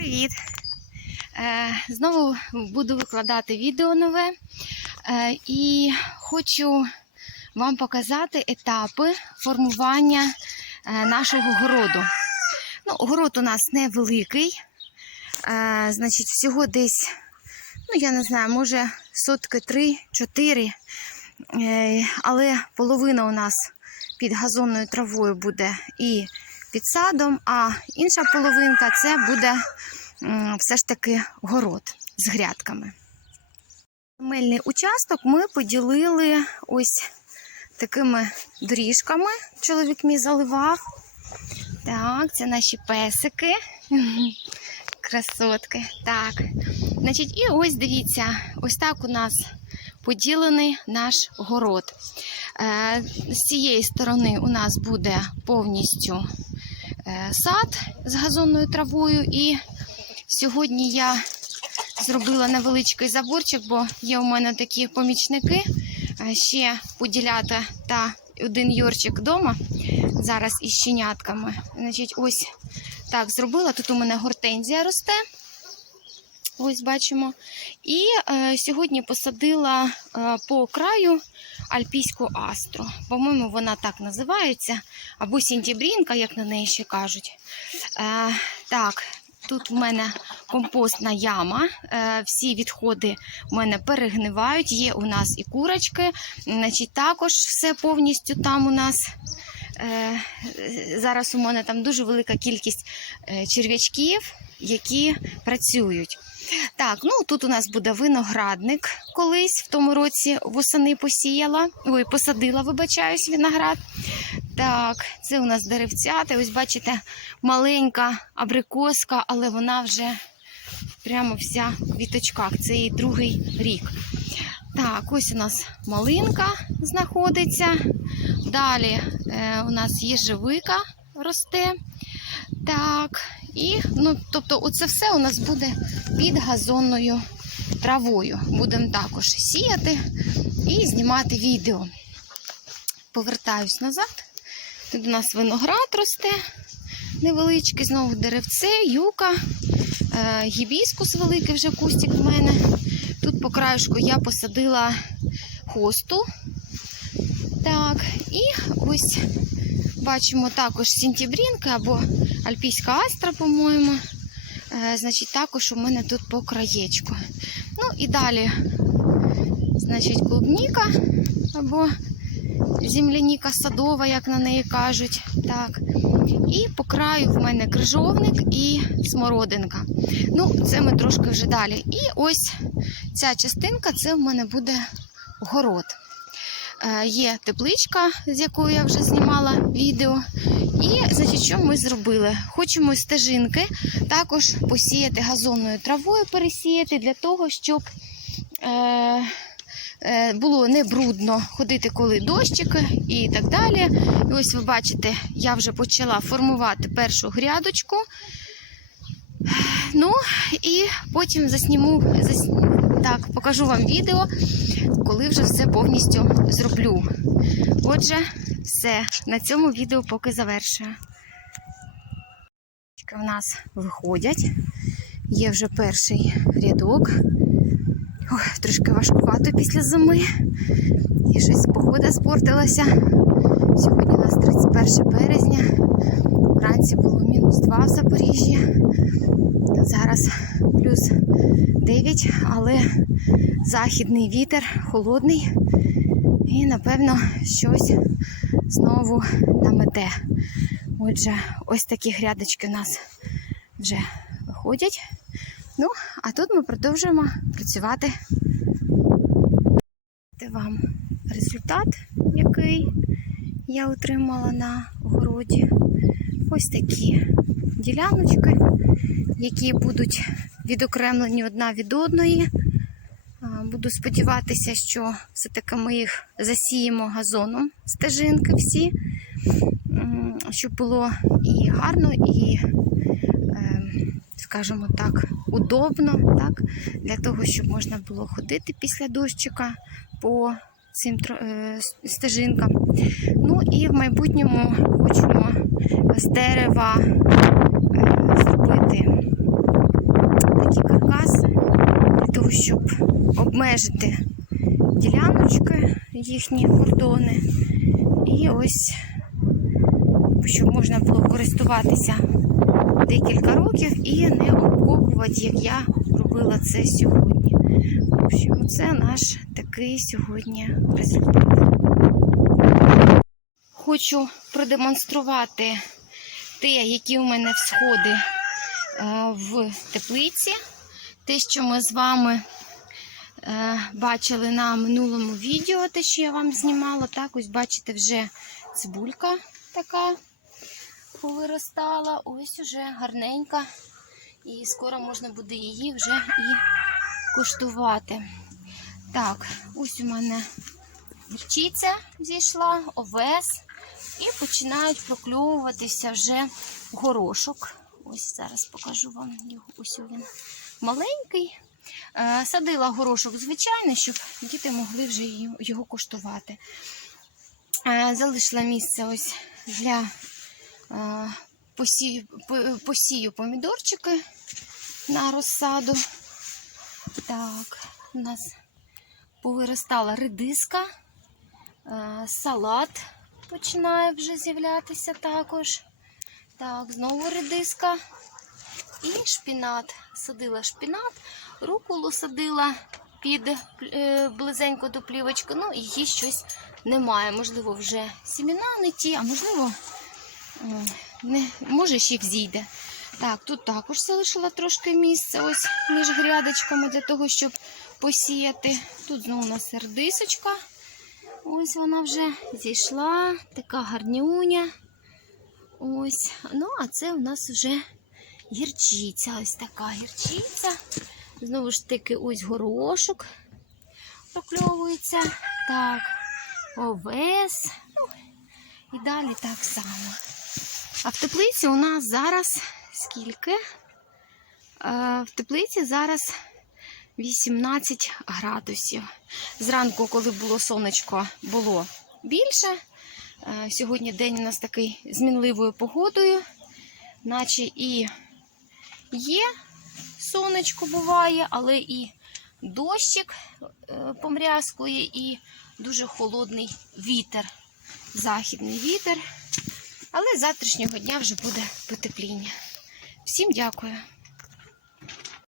Привіт! Е, Знову буду викладати відео нове Е, і хочу вам показати етапи формування е, нашого городу. Ну, город у нас невеликий, значить, всього десь, ну я не знаю, може сотки 3-4, е, але половина у нас під газонною травою буде і під садом, а інша половинка це буде все ж таки город з грядками. Земельний участок ми поділили ось такими доріжками. Чоловік мій заливав. Так, це наші песики. Красотки. Так. Значить, і ось дивіться, ось так у нас поділений наш город. Е, З цієї сторони у нас буде повністю сад з газонною травою. І сьогодні я зробила невеличкий заборчик, бо є у мене такі помічники, е, ще поділята та один Йорчик вдома. Зараз із щенятками. Значить, ось так зробила. Тут у мене гортензія росте. Ось бачимо. І е, сьогодні посадила е, по краю альпійську астру. По-моєму, вона так називається. Або сінтібрінка, як на неї ще кажуть. Е, так, тут в мене компостна яма. Е, всі відходи в мене перегнивають. Є у нас і курочки. Значить, також все повністю там у нас. Е, зараз у мене там дуже велика кількість е, черв'ячків, які працюють. Так, ну тут у нас буде виноградник колись в тому році восени посіяла. Ой, посадила, вибачаюсь, виноград. Так, це у нас деревцята. Ось бачите, маленька абрикоска, але вона вже прямо вся в квіточках. Це її другий рік. Так, ось у нас малинка знаходиться. Далі у нас їжевика росте. Так, і, ну, тобто, оце все у нас буде під газонною травою. Будемо також сіяти і знімати відео. Повертаюсь назад. Тут у нас виноград росте невеличкий, знову деревце, юка, е, гібіскус великий вже кустик в мене. Тут по краєшку я посадила хосту. Так, і ось бачимо також сінтібрінки або альпійська астра, по-моєму. Е, значить, також у мене тут по краєчку. Ну і далі, значить, клубніка або земляніка садова, як на неї кажуть. Так. І по краю в мене крижовник і смородинка. Ну, це ми трошки вже далі. І ось ця частинка це в мене буде город. Е, Є тепличка, з якою я вже знімала відео. І, значить, що ми зробили? Хочемо стежинки також посіяти газонною травою, пересіяти для того, щоб е, е, було не брудно ходити, коли дощики і так далі. І ось ви бачите, я вже почала формувати першу грядочку. Ну, і потім засніму, зас... так, покажу вам відео, коли вже все повністю зроблю. Отже, все. На цьому відео поки завершую. В нас виходять. Є вже перший рядок. Ой, трошки важкувато після зими. І щось погода спортилася. Сьогодні у нас 31 березня. Вранці було мінус 2 в Запоріжжі. Зараз плюс 9, але західний вітер холодний. І, напевно, щось знову намете. Отже, ось такі грядочки у нас вже виходять. Ну, а тут ми продовжуємо працювати. Це вам результат, який я отримала на городі. Ось такі діляночки, які будуть відокремлені одна від одної. Буду сподіватися, що все-таки ми їх засіємо газоном стежинки всі, щоб було і гарно, і, е, скажімо так, удобно, так, для того, щоб можна було ходити після дощика по цим е, стежинкам. Ну і в майбутньому хочемо з дерева е, зробити того, щоб обмежити діляночки, їхні кордони. І ось, щоб можна було користуватися декілька років і не обкопувати, як я робила це сьогодні. В общем, це наш такий сьогодні результат. Хочу продемонструвати те, які у мене всходи е, в теплиці. Те, що ми з вами е, бачили на минулому відео, те, що я вам знімала. Так, ось бачите, вже цибулька така повиростала. Ось уже гарненька. І скоро можна буде її вже і куштувати. Так, ось у мене гірчиця зійшла, овес. І починають прокльовуватися вже горошок. Ось зараз покажу вам його. Ось він маленький. Е, Садила горошок, звичайно, щоб діти могли вже його куштувати. Е, Залишила місце ось для е, посію, посію помідорчики на розсаду. Так, у нас повиростала редиска, салат починає вже з'являтися також. Так, знову редиска і шпінат. Садила шпінат, руколу садила під е, близенько до плівочки. Ну, і її щось немає. Можливо, вже сіміна не ті, а можливо, м, не, може ще взійде. Так, тут також залишила трошки місця ось між грядочками для того, щоб посіяти. Тут знову у нас редисочка. Ось вона вже зійшла, така гарнюня. Ось. Ну, а це у нас вже гірчиця. Ось така гірчиця. Знову ж таки, ось горошок прокльовується. Так, овес. Ну, і далі так само. А в теплиці у нас зараз скільки? Е, В теплиці зараз 18 градусів. Зранку, коли було сонечко, було більше. Е, Сьогодні день у нас такий з мінливою погодою, наче і є сонечко буває, але і дощик е, помрязкує, і дуже холодний вітер, західний вітер. Але з завтрашнього дня вже буде потепління. Всім дякую.